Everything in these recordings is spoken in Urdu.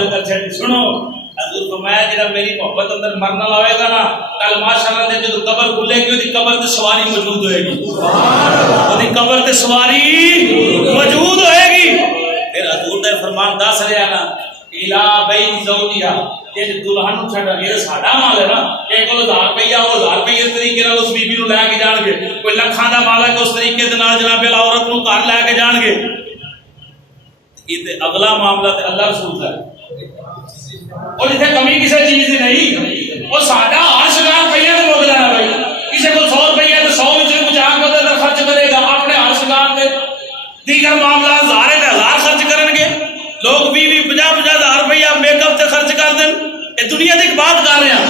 گل کر چھڑی سنو حضور فرمایا جڑا میری محبت اندر مرنا لاوے گا نا کل ماشاءاللہ دے جدوں قبر کھلے گی اودی قبر تے سواری موجود ہوئے گی سبحان اللہ اودی قبر تے سواری موجود ہوئے گی پھر حضور نے فرمان دس رہا نا الا بیت زوجیا یہ دلہن چھڑا یہ ساڈا مال ہے نا ایک کو 1000 روپیہ وہ 1000 روپیہ اس طریقے نال اس بی بی نو لے کے جان گے کوئی لکھاں دا مالک اس طریقے دے نال جناب عورت نو گھر لے کے جان گے یہ اگلا معاملہ تے اللہ رسول دا اور اتنے کمی کسی چیز کی نہیں وہ ساڈا ہر شکار روپیہ تے مک جانا بھائی کسی کو 100 روپیہ تے 100 وچ کچھ آ کے خرچ کرے گا اپنے ہر شکار تے دیگر معاملہ 1000 تے 1000 خرچ کرن گے لوگ 20-50 ہزار روپیہ میک اپ تے خرچ کر دیں یہ دنیا دی ایک بات کر رہے ہیں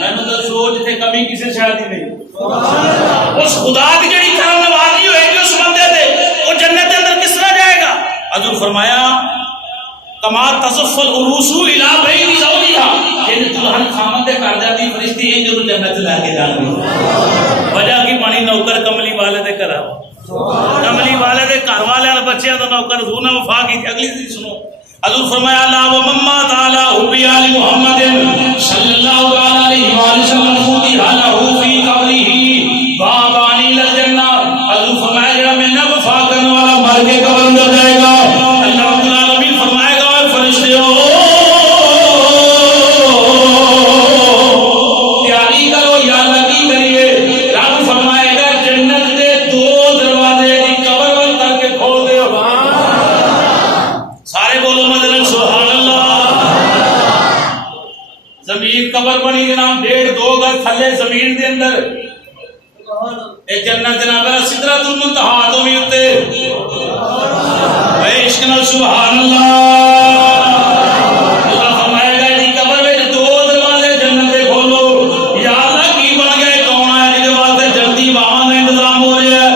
میں نے تو سوچ تے کمی کسی شاید ہی نہیں اس خدا کی جڑی کرم نوازی ہوئے گی اس بندے تے وہ جنت کے اندر کس طرح جائے گا حضور فرمایا کما تصف العروس الى بیت زوجها یہ دلہن خامد دے گھر جاتی فرشتے ہیں جو جنت لے کے جان گے وجہ کی پانی نوکر کملی والے دے کرا کملی والے دے گھر والے نے بچے دا نوکر حضور نے وفا کی اگلی چیز سنو حضور فرمایا لا و مما تعالی حب آل محمد صلی اللہ علیہ وسلم خودی حالہ فی قبره بابانی للجنہ حضور فرمایا جڑا میں نہ وفا کرنے والا مر کے قبر اندر جائے گا اللہ رب العالمین فرمائے گا اے فرشتوں تیاری کرو یا اللہ کی کریے رب فرمائے گا جنت دے 2 دروازے دی قبر ول کر کے کھول دے سارے بولو مدن سبحان اللہ زمین قبر بنی جناب 1.5-2 گز تھلے زمین دے اندر اے جنت جناب سدرۃ المنتہا تو بھی اتے اے عشق نال سبحان اللہ اللہ فرمائے گا دی قبر وچ 2 دروازے جنت دے کھولو یا اللہ کی بن گئے کون ہے جے واسطے جلدی واہن دا انتظام ہو رہا ہے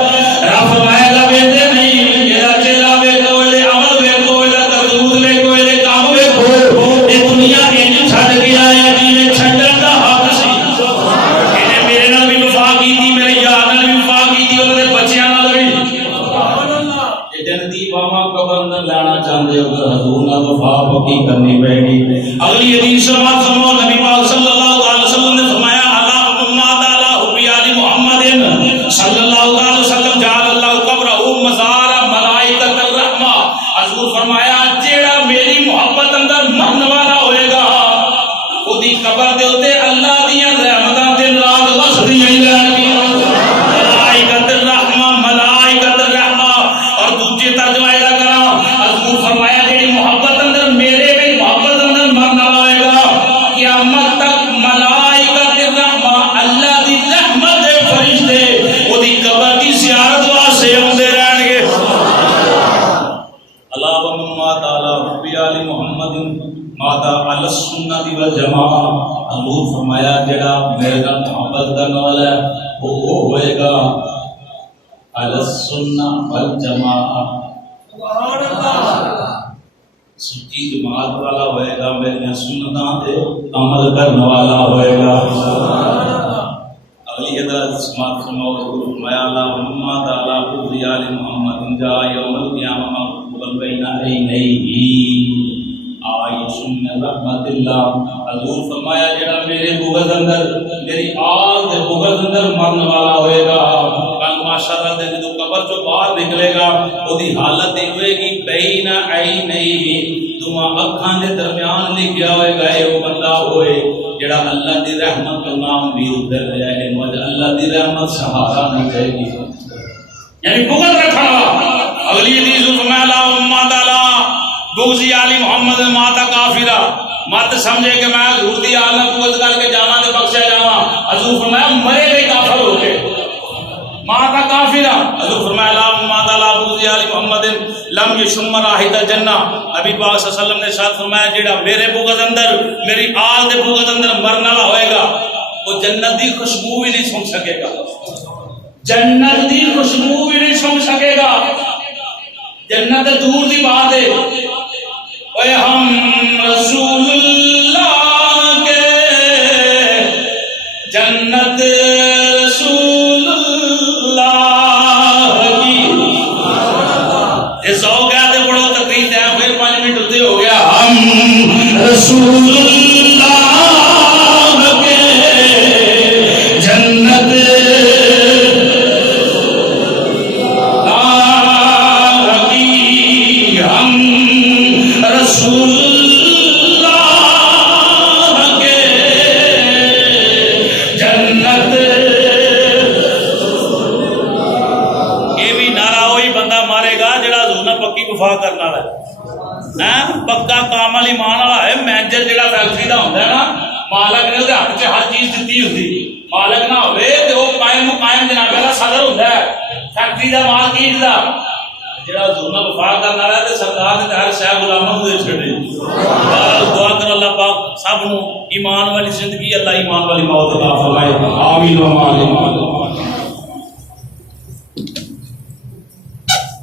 رب فرمائے گا بیٹے نہیں میرا چہرہ ویکھو اے عمل ویکھو اے کرتوت ویکھو اے کام ویکھو اے دنیا انج چھڈ کے آیا جی چھڈن دا حق سی اے میرے نال بھی وفا کیتی میرے یار نال بھی وفا کیتی انہاں دے بچیاں نال بھی سبحان اللہ اے جنتی باواں قبر اندر لانا چاہندے ہو تے حضور نال وفا پکی کرنی پے گی اگلی حدیث سماعت فرماؤ نبی پاک صلی اللہ علیہ وسلم نے فرمایا الا امما تعالی حب آل محمد صلی اللہ علیہ وسلم جعل اللہ قبرہ مزار ملائکۃ الرحمہ حضور فرمایا جیڑا میری محبت اندر مرن والا ہوئے گا اودی قبر دے اوتے اللہ دیاں رحمتاں دن رات وسدیاں ہی رہن گیاں ملائکۃ الرحمہ ملائکۃ الرحمہ اور دوسرے ترجمہ ادا کراں حضور فرمایا جیڑی محبت اندر میرے بھی محبت اندر مرن والا ہوئے گا قیامت تک ملائکۃ الرحمہ اللہ دی رحمت دے فرشتے اودی قبر دی زیارت واسطے اوندے رہن گے اللہ مما تعالی حب آل محمد ماتا علی السنت والجماعہ حضور فرمایا جڑا میرے نال محبت کرنے والا ہے وہ ہوئے گا علی السنت والجماعہ سبحان اللہ سچی جماعت والا ہوئے گا میری سنتاں تے عمل کرنے والا ہوئے گا سبحان اللہ اگلی حدیث سماعت فرماؤ حضور فرمایا لا مما تعالی حب آل محمد جاء یوم القیامہ مقبل بین عینیہ عائش من رحمت اللہ حضور فرمایا جڑا میرے بغض اندر میری آل دے بغض اندر مرن والا ہوئے گا کل ماشاءاللہ دے جدوں قبر چوں باہر نکلے گا اودی حالت یہ ہوئے گی بین عینیہ دو اکھاں دے درمیان لکھیا ہوئے گا اے وہ بندہ ہوئے جڑا اللہ دی رحمت کا نام بھی ادھر رہا ہے مجھے اللہ دی رحمت سہارا نہیں کہے گی یعنی بغض رکھا اگلی حدیث فرمایا لا امہ تعالی بغضی آل محمد ماتا کافرہ مت سمجھے کہ میں حضور دی آل نہ بغض کر کے جاواں تے بخشیا جاواں حضور فرمایا مرے گئے کافر ہو کے ماتا کافرہ حضور فرمایا لا امہ تعالی بغضی آل محمد لم یشم رائحۃ الجنہ نبی پاک صلی اللہ علیہ وسلم نے ارشاد فرمایا جیڑا میرے بغض اندر میری آل دے بغض اندر مرن والا ہوئے گا وہ جنت دی خوشبو بھی نہیں سونگ سکے گا جنت دی خوشبو بھی نہیں سونگ سکے گا جنت دور دی بات ہے اے ہم رسول اللہ کے جنت رسول اللہ کی یہ ذوق ہے تے بڑا تقریر ہے پھر 5 منٹ ہوتے ہو گیا ہم رسول اللہ کے جنت ہم رسول اللہ کے جنت. یہ بھی نعرہ وہی بندہ مارے گا جڑا حضور نے پکی وفا کرنے والا ہے. پکا کامل ایمان والا ہے. مینیجر جڑا فیکٹری کا ہوتا ہے نا، مالک نے وہ ہاتھ سے ہر چیز دیتی ہوتی، مالک نہ ہوئے تو وہ قائم مقائم جناب کا صدر ہوتا ہے فیکٹری کا مال کی دا جڑا حضور نے وفا کرنے والا ہے. تو سرکار نے ہر شہ غلاموں کو دے چھڑے. دعا کر اللہ پاک سب نو ایمان والی زندگی، اللہ ایمان والی موت عطا فرمائے. آمین و آمین.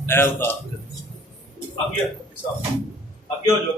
اے اللہ آگے ہو جو